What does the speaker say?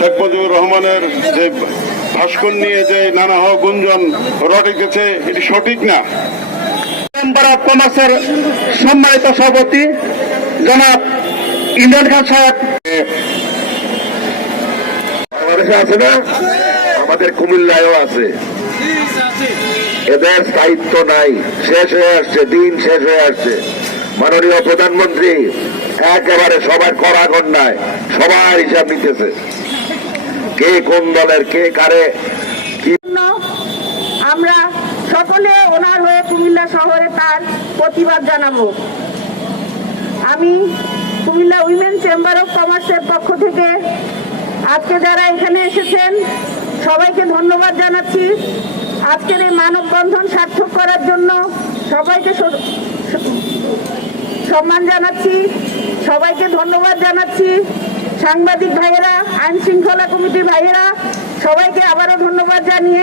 শেখ মুজিবুর রহমানের যে ভাস্কর নিয়ে যে নানা গুঞ্জন রটিতেছে এটি সঠিক না? চেম্বার অফ কমার্সের সম্মানিত সভাপতি জনাব ইমরান খান সাহেব। আছে না? আমাদের কুমিল্লায়ও আছে। এদের স্থায়িত্ব নাই। শেষ হয়ে আসছে, দিন শেষ হয়ে আসছে। মাননীয় প্রধানমন্ত্রী, একেবারে সবার করা করাগণ্যায় সবার হিসাব নিতেছে। কে কোন দলের, কে কারে আমরা সকলে ওনার হয়ে কুমিল্লা শহরে তার প্রতিবাদ জানাব। আমি কুমিল্লা উইমেন চেম্বার অফ কমার্সের পক্ষ থেকে আজকে যারা এখানে এসেছেন সবাইকে ধন্যবাদ জানাচ্ছি। আজকের এই মানববন্ধন সার্থক করার জন্য সবাইকে সম্মান জানাচ্ছি। সবাইকে ধন্যবাদ জানাচ্ছি। সাংবাদিক ভাইয়েরা আইন শৃঙ্খলা কমিটির ভাইয়েরা, সবাইকে আবারও ধন্যবাদ জানিয়ে